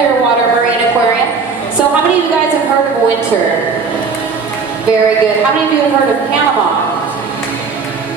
Clearwater Marine Aquarium. So how many of you guys have heard of winter? Very good. How many of you have heard of Panama?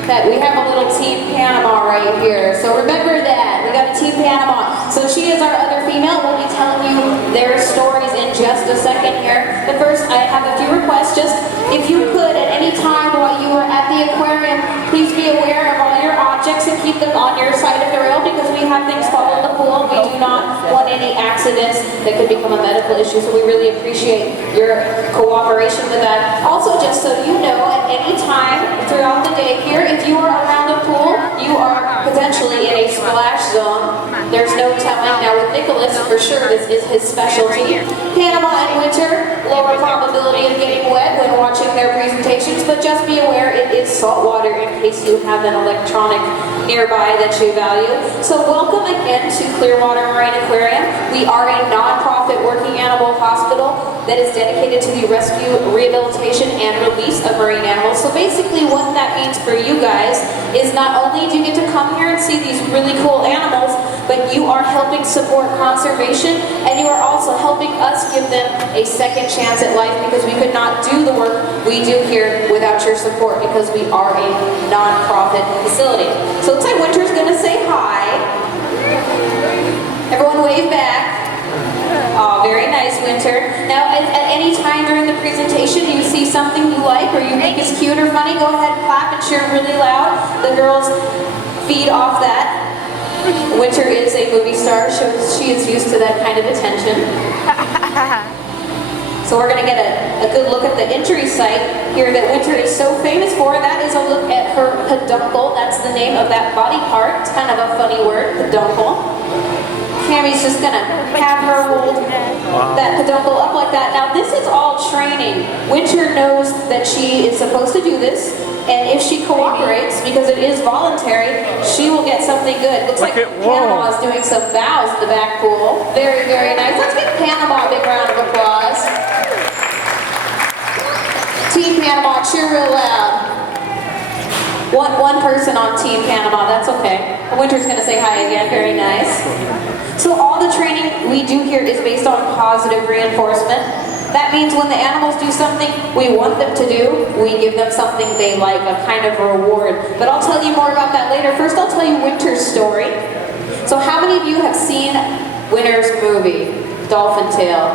That we have a little Team Panama right here. So remember that. We got a Team Panama. So she is our other female. We'll be telling you their stories in just a second here. But first, I have a few requests. Just if you could, at any time while you are at the aquarium, please be aware of all your objects and keep them on your side of the rail because we have things fall in the pool. We do not want any accidents that could become a medical issue. So we really appreciate your cooperation with that. Also, just so you know, at any time throughout the day here, if you are around a pool, you are potentially in a splash zone. There's no telling. Now with Nicholas, for sure, this is his specialty. Panama in winter, lower probability of getting wet when watching their presentations, but just be aware it is salt water in case you have an electronic nearby that you value. So welcome again to Clearwater Marine Aquarium. We are a non-profit working animal hospital that is dedicated to the rescue, rehabilitation, and release of marine animals. So basically what that means for you guys is not only do you get to come here and see these really cool animals, but you are helping support conservation and you are also helping us give them a second chance at life because we could not do the work we do here without your support because we are a non-profit facility. So it looks like Winter's gonna say hi. Everyone wave back. Oh, very nice, Winter. Now, at any time during the presentation you see something you like or you think is cute or funny, go ahead and clap and cheer really loud. The girls feed off that. Winter is a movie star, so she is used to that kind of attention. So we're going to get a good look at the injury site here that Winter is so famous for. That is a look at her peduncle. That's the name of that body part. It's kind of a funny word, peduncle. Cammy's just gonna have her hold that peduncle up like that. Now this is all training. Winter knows that she is supposed to do this, and if she cooperates, because it is voluntary, she will get something good. Looks like Panama is doing some bows in the back pool. Very, very nice. Let's give Panama a big round of applause. Team Panama, cheer real loud. One person on Team Panama, that's okay. Winter's gonna say hi again, very nice. So all the training we do here is based on positive reinforcement. That means when the animals do something we want them to do, we give them something they like, a kind of reward. But I'll tell you more about that later. First I'll tell you Winter's story. So how many of you have seen Winter's movie, Dolphin Tale?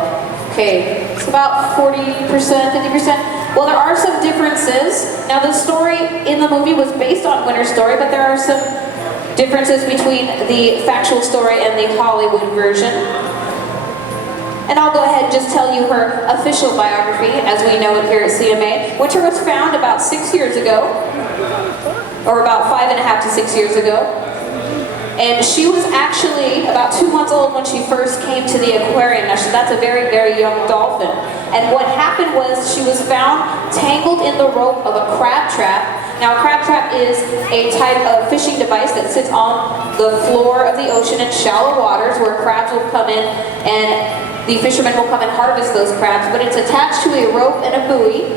Okay, it's about 40%, 50%. Well, there are some differences. Now the story in the movie was based on Winter's story, but there are some differences between the factual story and the Hollywood version. And I'll go ahead and just tell you her official biography as we know it here at CMA. Winter was found about 6 years ago, or about 5.5 to 6 years ago. And she was actually about 2 months old when she first came to the aquarium. Now that's a very, very young dolphin. And what happened was she was found tangled in the rope of a crab trap. Now a crab trap is a type of fishing device that sits on the floor of the ocean in shallow waters where crabs will come in and the fishermen will come and harvest those crabs. But it's attached to a rope and a buoy.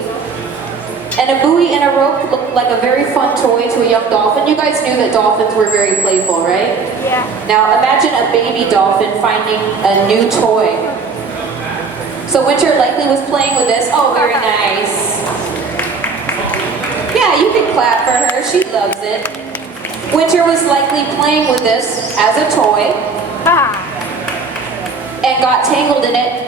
And a buoy and a rope looked like a very fun toy to a young dolphin. You guys knew that dolphins were very playful, right? Yeah. Now imagine a baby dolphin finding a new toy. So Winter likely was playing with this. Oh, very nice. Yeah, you can clap for her. She loves it. Winter was likely playing with this as a toy and got tangled in it.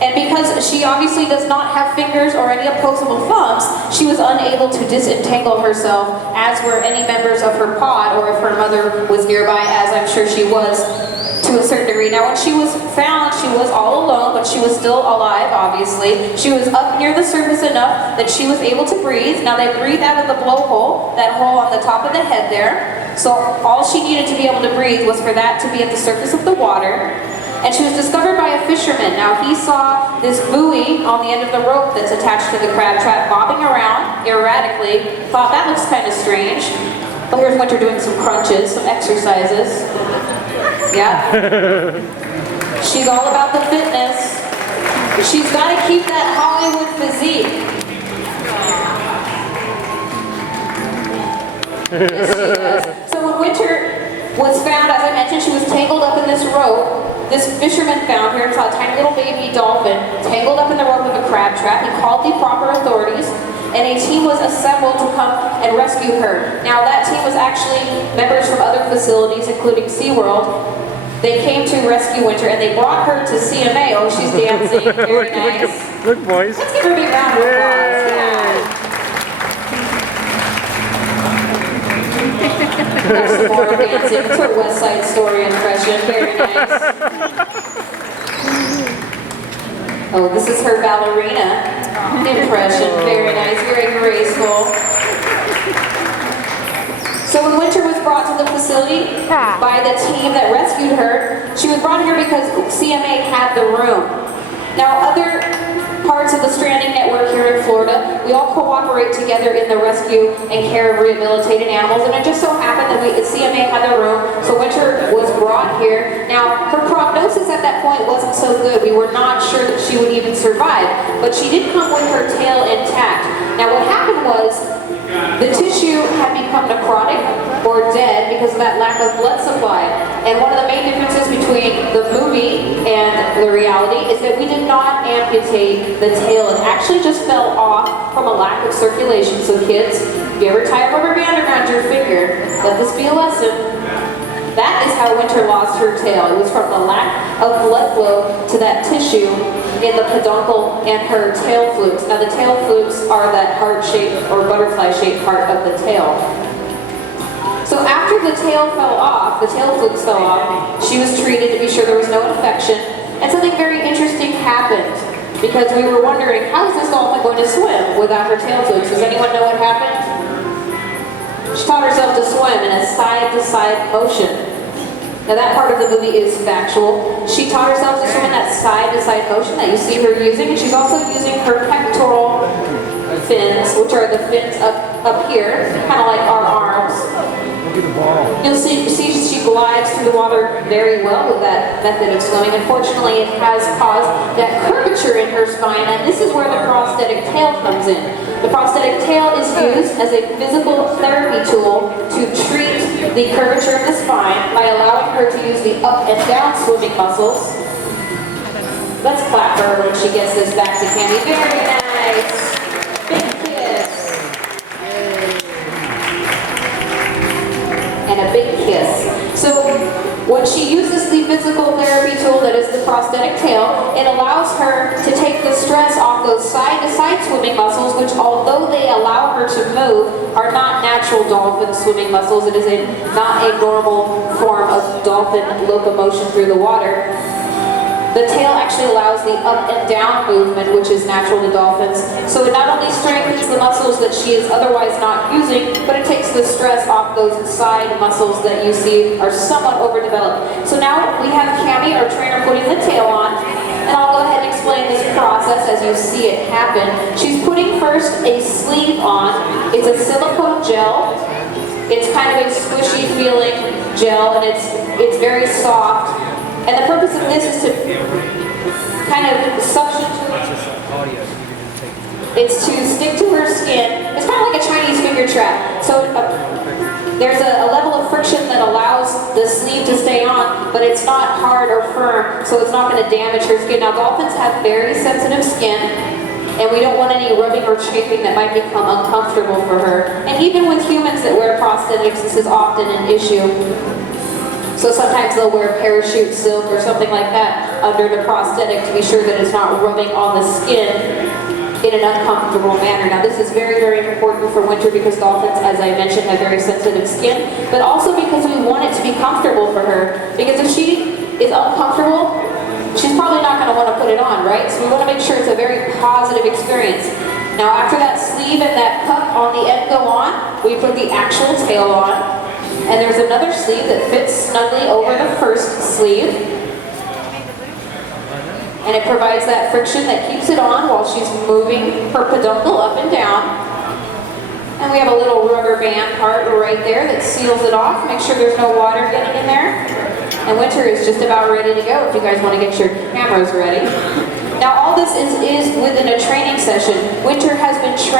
And because she obviously does not have fingers or any opposable thumbs, she was unable to disentangle herself, as were any members of her pod, or if her mother was nearby, as I'm sure she was to a certain degree. Now when she was found, she was all alone, but she was still alive, obviously. She was up near the surface enough that she was able to breathe. Now they breathe out of the blowhole, that hole on the top of the head there. So all she needed to be able to breathe was for that to be at the surface of the water. And she was discovered by a fisherman. Now he saw this buoy on the end of the rope that's attached to the crab trap bobbing around erratically. Thought that looks kind of strange. But here's Winter doing some crunches, some exercises. Yeah. She's all about the fitness. She's got to keep that Hollywood physique. Yes, she does. So when Winter was found, as I mentioned, she was tangled up in this rope. this fisherman found her and saw a tiny little baby dolphin tangled up in the rope of a crab trap. He called the proper authorities, and a team was assembled to come and rescue her. Now that team was actually members from other facilities, including SeaWorld. They came to rescue Winter, and they brought her to CMA. Oh, she's dancing. Very nice. Look, boys. Let's give her a big round of applause. Yeah. There's some more dancing. It's her West Side Story impression. Very nice. Oh, this is her ballerina impression. Very nice. Very graceful. So when Winter was brought to the facility by the team that rescued her, she was brought here because CMA had the room. Now other parts of the Stranding Network here in Florida, we all cooperate together in the rescue and care of rehabilitated animals, and it just so happened that CMA had the room, so Winter was brought here. Now her prognosis at that point wasn't so good. We were not sure that she would even survive, but she did come with her tail intact. Now what happened was, the tissue had become necrotic or dead because of that lack of blood supply. And one of the main differences between the movie and the reality is that we did not amputate the tail. It actually just fell off from a lack of circulation. So kids, if you ever tie a rubber band around your finger, let this be a lesson. That is how Winter lost her tail. It was from the lack of blood flow to that tissue in the peduncle and her tail flukes. Now the tail flukes are that heart-shaped or butterfly-shaped part of the tail. So after the tail fell off, the tail flukes fell off, she was treated to be sure there was no infection, and something very interesting happened because we were wondering, how is this dolphin going to swim without her tail flukes? Does anyone know what happened? She taught herself to swim in a side-to-side motion. Now that part of the movie is factual. She taught herself to swim in that side-to-side motion that you see her using, and she's also using her pectoral fins, which are the fins up here, kind of like our arms. You'll see she glides through the water very well with that method of swimming. Unfortunately, it has caused that curvature in her spine, and this is where the prosthetic tail comes in. The prosthetic tail is used as a physical therapy tool to treat the curvature of the spine by allowing her to use the up and down swimming muscles. Let's clap for her when she gets this back to Cammy. Very nice. Big kiss. And a big kiss. So when she uses the physical therapy tool that is the prosthetic tail, it allows her to take the stress off those side-to-side swimming muscles, which although they allow her to move, are not natural dolphin swimming muscles. It is not a normal form of dolphin locomotion through the water. The tail actually allows the up and down movement, which is natural to dolphins. So it not only strengthens the muscles that she is otherwise not using, but it takes the stress off those side muscles that you see are somewhat overdeveloped. So now we have Cammy, our trainer, putting the tail on, and I'll go ahead and explain this process as you see it happen. She's putting first a sleeve on. It's a silicone gel. It's kind of a squishy feeling gel, and it's very soft. And the purpose of this is to kind of suction it's to stick to her skin. It's kind of like a Chinese finger trap. So there's a level of friction that allows the sleeve to stay on, but it's not hard or firm, so it's not going to damage her skin. Now dolphins have very sensitive skin, and we don't want any rubbing or chafing that might become uncomfortable for her. And even with humans that wear prosthetics, this is often an issue. So sometimes they'll wear parachute silk or something like that under the prosthetic to be sure that it's not rubbing on the skin in an uncomfortable manner. Now this is very, very important for Winter because dolphins, as I mentioned, have very sensitive skin, but also because we want it to be comfortable for her. Because if she is uncomfortable, she's probably not going to want to put it on, right? So we want to make sure it's a very positive experience. Now after that sleeve and that cup on the end go on, we put the actual tail on. And there's another sleeve that fits snugly over the first sleeve. And it provides that friction that keeps it on while she's moving her peduncle up and down. And we have a little rubber band part right there that seals it off. Make sure there's no water getting in there. And Winter is just about ready to go if you guys want to get your cameras ready. Now all this is within a training session. Winter has been trained